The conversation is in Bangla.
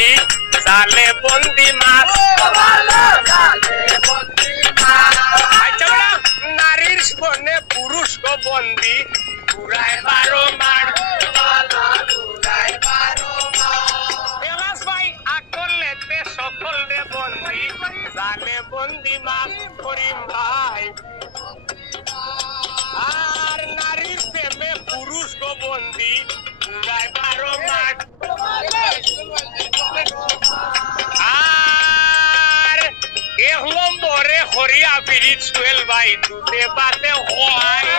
বন্দি জালে বন্দি মাছ আচ্ছা বলা নারীর বনে পুরুষ গো বন্দি ঘুরায় 12 মাঠ এলাস ভাই আকলেতে সকল রে বন্দি জালে বন্দি মাছ করিম ভাই আর নারীর প্রেমে পুরুষ গো বন্দি ঘুরায় 12 মাঠ আর এ নম্বরে হরিয়া বিরিজ সোহেল ভাই দুধে পাতে হয়